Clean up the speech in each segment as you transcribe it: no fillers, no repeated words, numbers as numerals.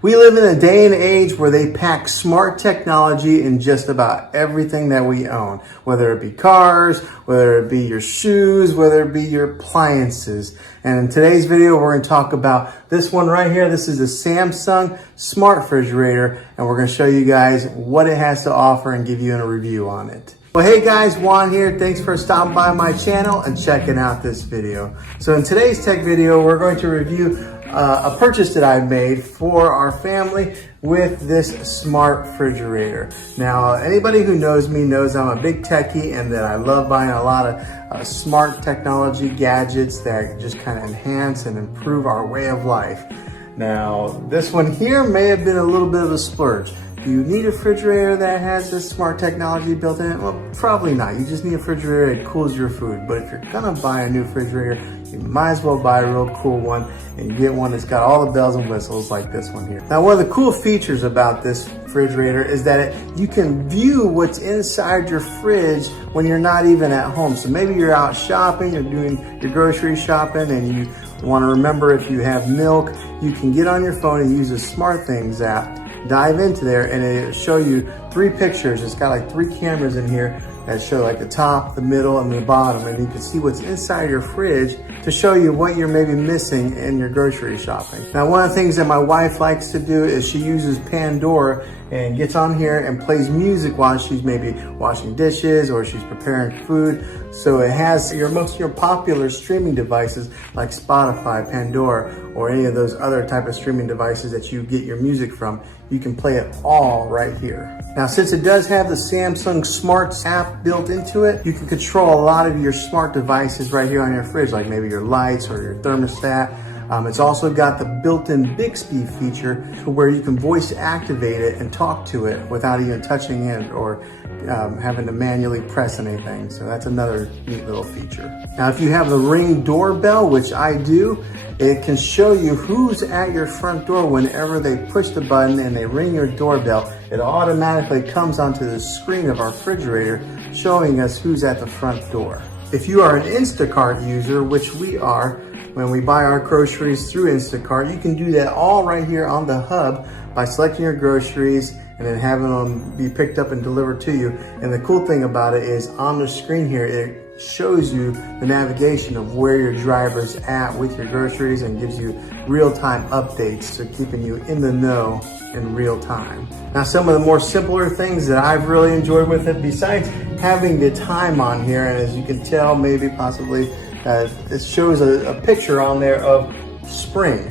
We live in a day and age where they pack smart technology in just about everything that we own, whether it be cars, whether it be your shoes, whether it be your appliances. And in today's video, we're going to talk about this one right here. This is a Samsung Smart Refrigerator, and we're going to show you guys what it has to offer and give you a review on it. Well, hey guys, Juan here. Thanks for stopping by my channel and checking out this video. So in today's tech video, we're going to review a purchase that I made for our family with this smart refrigerator. Now, anybody who knows me knows I'm a big techie and that I love buying a lot of smart technology gadgets that just kind of enhance and improve our way of life. Now, this one here may have been a little bit of a splurge. Do you need a refrigerator that has this smart technology built in it? Well, probably not. You just need a refrigerator that cools your food. But if you're gonna buy a new refrigerator, you might as well buy a real cool one and get one that's got all the bells and whistles like this one here. Now, one of the cool features about this refrigerator is that you can view what's inside your fridge when you're not even at home. So maybe you're out shopping, you're doing your grocery shopping, and you want to remember if you have milk, you can get on your phone and use the SmartThings app, dive into there, and it'll show you 3 pictures. It's got like 3 cameras in here that show like the top, the middle, and the bottom, and you can see what's inside your fridge to show you what you're maybe missing in your grocery shopping. Now, one of the things that my wife likes to do is she uses Pandora and gets on here and plays music while she's maybe washing dishes or she's preparing food. So it has most of your popular streaming devices like Spotify, Pandora, or any of those other type of streaming devices that you get your music from. You can play it all right here. Now, since it does have the Samsung Smart app built into it, you can control a lot of your smart devices right here on your fridge, like maybe your lights or your thermostat. It's also got the built-in Bixby feature to where you can voice activate it and talk to it without even touching it or having to manually press anything. So that's another neat little feature. Now, if you have the Ring doorbell, which I do, it can show you who's at your front door whenever they push the button and they ring your doorbell. It automatically comes onto the screen of our refrigerator showing us who's at the front door. If you are an Instacart user, which we are, when we buy our groceries through Instacart, you can do that all right here on the hub by selecting your groceries and then having them be picked up and delivered to you. And the cool thing about it is on the screen here, it shows you the navigation of where your driver's at with your groceries and gives you real-time updates, so keeping you in the know in real time. Now, some of the more simpler things that I've really enjoyed with it, besides having the time on here, and as you can tell, maybe possibly, it shows a picture on there of spring.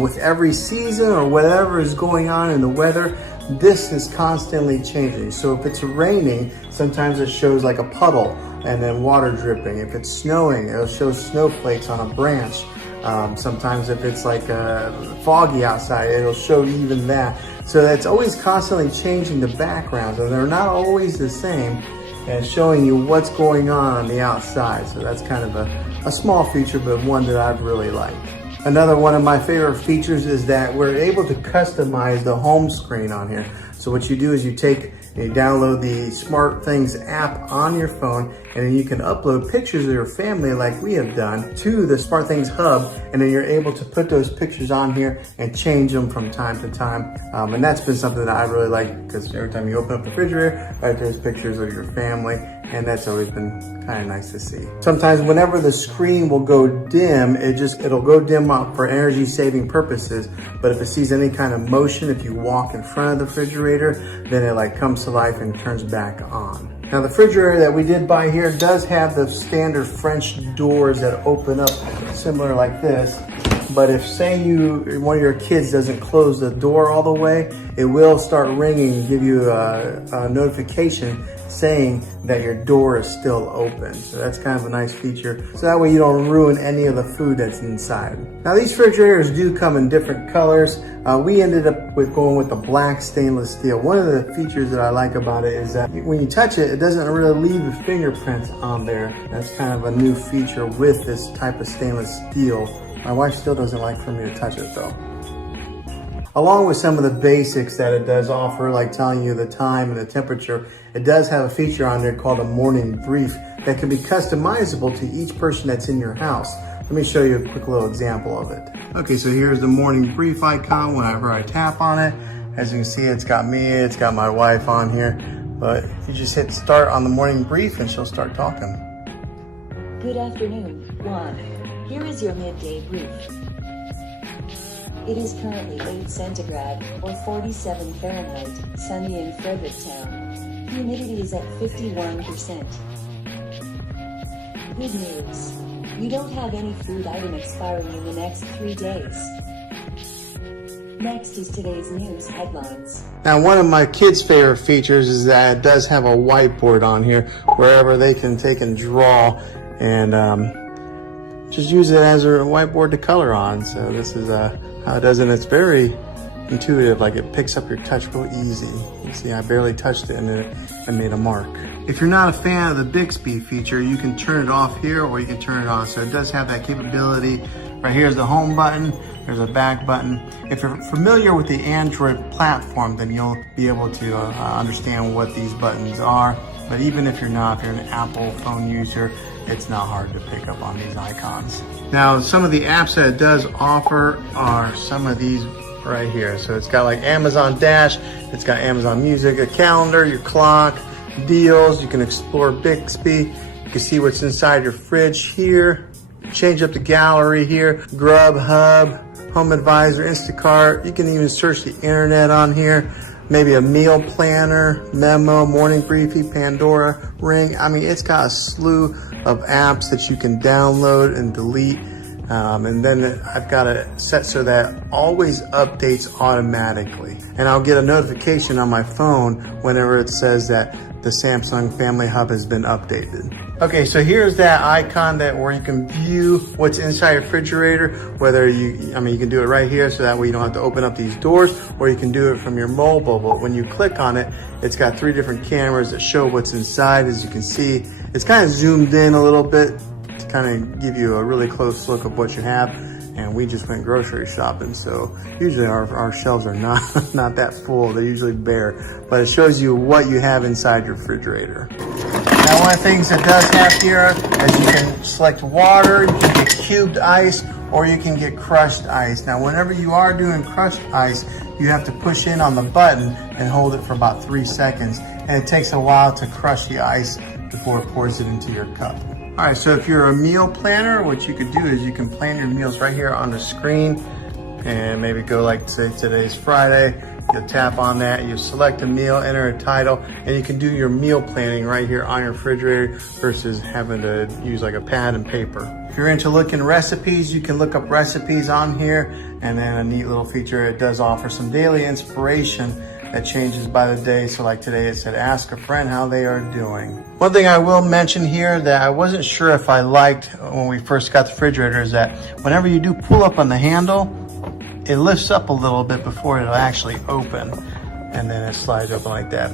With every season or whatever is going on in the weather, this is constantly changing. So if it's raining, sometimes it shows like a puddle and then water dripping. If it's snowing, it'll show snowflakes on a branch. Sometimes if it's like foggy outside, it'll show even that. So that's always constantly changing the backgrounds, and they're not always the same, and showing you what's going on the outside. So that's kind of a small feature, but one that I've really liked. Another one of my favorite features is that we're able to customize the home screen on here. So what you do is you download the SmartThings app on your phone, and then you can upload pictures of your family like we have done to the SmartThings hub, and then you're able to put those pictures on here and change them from time to time. And that's been something that I really like, because every time you open up the refrigerator, right there's pictures of your family, and that's always been kind of nice to see. Sometimes whenever the screen will go dim, it'll go dim up for energy saving purposes, but if it sees any kind of motion, if you walk in front of the refrigerator, then it like comes to life and turns back on. Now, the refrigerator that we did buy here does have the standard French doors that open up similar like this. But if, say, one of your kids doesn't close the door all the way, it will start ringing and give you a notification saying that your door is still open. So that's kind of a nice feature. So that way you don't ruin any of the food that's inside. Now, these refrigerators do come in different colors. We ended up going with the black stainless steel. One of the features that I like about it is that when you touch it, it doesn't really leave the fingerprints on there. That's kind of a new feature with this type of stainless steel. My wife still doesn't like for me to touch it though. Along with some of the basics that it does offer, like telling you the time and the temperature, it does have a feature on there called a morning brief that can be customizable to each person that's in your house. Let me show you a quick little example of it. Okay, so here's the morning brief icon whenever I tap on it. As you can see, it's got me, it's got my wife on here, but you just hit start on the morning brief and she'll start talking. Good afternoon, Juan. Here is your midday brief. It is currently 8 centigrade or 47 Fahrenheit, sunny in Fredericktown. Humidity is at 51%. Good news. You don't have any food item expiring in the next 3 days. Next is today's news headlines. Now, one of my kids' favorite features is that it does have a whiteboard on here wherever they can take and draw and just use it as a whiteboard to color on. So this is how it does, and it's very intuitive, like it picks up your touch real easy. You see, I barely touched it and it made a mark. If you're not a fan of the Bixby feature, you can turn it off here or you can turn it on. So it does have that capability. Right here's the home button, there's a back button. If you're familiar with the Android platform, then you'll be able to understand what these buttons are. But even if you're not, if you're an Apple phone user, it's not hard to pick up on these icons. Now, some of the apps that it does offer are some of these right here. So it's got like Amazon Dash, it's got Amazon Music, a calendar, your clock, deals. You can explore Bixby. You can see what's inside your fridge here. Change up the gallery here. Grubhub, Home Advisor, Instacart. You can even search the internet on here. Maybe a meal planner, Memo, Morning Briefy, Pandora, Ring. I mean, it's got a slew of apps that you can download and delete. And then I've got it set so that always updates automatically. And I'll get a notification on my phone whenever it says that the Samsung Family Hub has been updated. Okay, so here's that icon where you can view what's inside your refrigerator, whether you can do it right here so that way you don't have to open up these doors, or you can do it from your mobile. But when you click on it, it's got 3 different cameras that show what's inside. As you can see, it's kind of zoomed in a little bit to kind of give you a really close look of what you have. And we just went grocery shopping, so usually our shelves are not that full. They're usually bare, but it shows you what you have inside your refrigerator. Now, one of the things it does have here is you can select water, you can get cubed ice, or you can get crushed ice. Now, whenever you are doing crushed ice, you have to push in on the button and hold it for about 3 seconds, and it takes a while to crush the ice before it pours it into your cup. All right, so if you're a meal planner, what you could do is you can plan your meals right here on the screen, and maybe go like, say today's Friday. You'll tap on that, you select a meal, enter a title, and you can do your meal planning right here on your refrigerator versus having to use like a pad and paper. If you're into looking recipes, you can look up recipes on here, and then a neat little feature, it does offer some daily inspiration that changes by the day. So like today it said, ask a friend how they are doing. One thing I will mention here that I wasn't sure if I liked when we first got the refrigerator is that whenever you do pull up on the handle, it lifts up a little bit before it'll actually open, and then it slides open like that.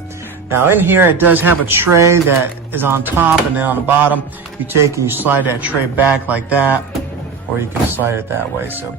Now in here it does have a tray that is on top, and then on the bottom you take and you slide that tray back like that, or you can slide it that way. So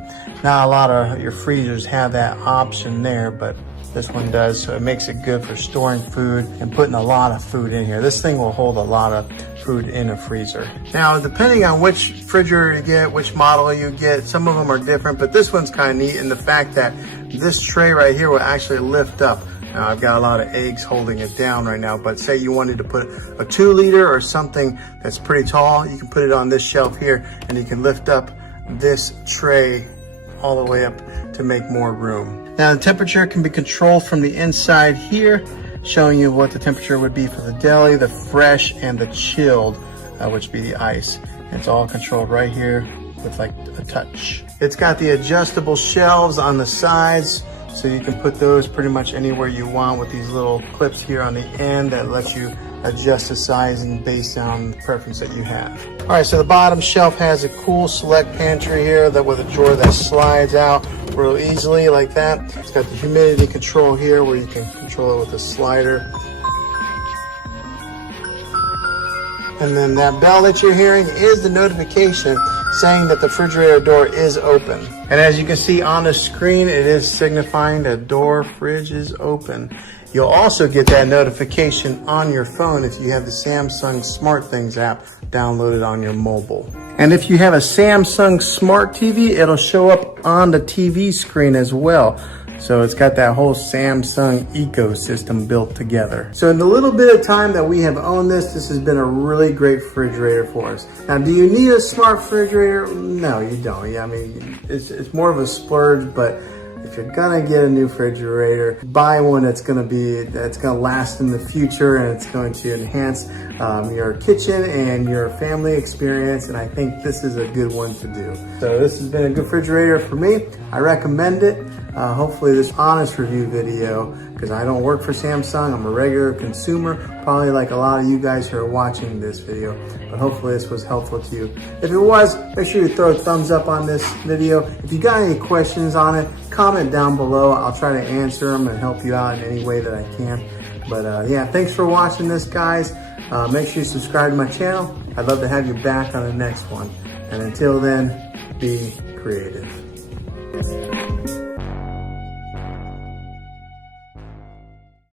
not a lot of your freezers have that option there, but this one does, so it makes it good for storing food and putting a lot of food in here. This thing will hold a lot of food in a freezer. Now, depending on which refrigerator you get, which model you get, some of them are different, but this one's kind of neat in the fact that this tray right here will actually lift up. Now, I've got a lot of eggs holding it down right now, but say you wanted to put a 2 liter or something that's pretty tall, you can put it on this shelf here, and you can lift up this tray all the way up to make more room. Now, the temperature can be controlled from the inside here, showing you what the temperature would be for the deli, the fresh, and the chilled, which would be the ice. It's all controlled right here with like a touch. It's got the adjustable shelves on the sides, so you can put those pretty much anywhere you want with these little clips here on the end that lets you adjust the sizing based on the preference that you have. All right, so the bottom shelf has a cool select pantry here with a drawer that slides out real easily like that. It's got the humidity control here where you can control it with a slider. And then that bell that you're hearing is the notification saying that the refrigerator door is open. And as you can see on the screen, it is signifying that fridge is open. You'll also get that notification on your phone if you have the Samsung SmartThings app downloaded on your mobile. And if you have a Samsung Smart TV, it'll show up on the TV screen as well. So it's got that whole Samsung ecosystem built together. So in the little bit of time that we have owned this has been a really great refrigerator for us. Now, do you need a smart refrigerator? No, you don't. Yeah, I mean, it's more of a splurge, but if you're gonna get a new refrigerator, buy one that's gonna last in the future, and it's going to enhance your kitchen and your family experience. And I think this is a good one to do. So this has been a good refrigerator for me. I recommend it. Hopefully this honest review video, because I don't work for Samsung, I'm a regular consumer, probably like a lot of you guys who are watching this video, but hopefully this was helpful to you. If it was, make sure you throw a thumbs up on this video. If you got any questions on it, comment down below. I'll try to answer them and help you out in any way that I can. But yeah, thanks for watching this, guys. Make sure you subscribe to my channel. I'd love to have you back on the next one. And until then, be creative.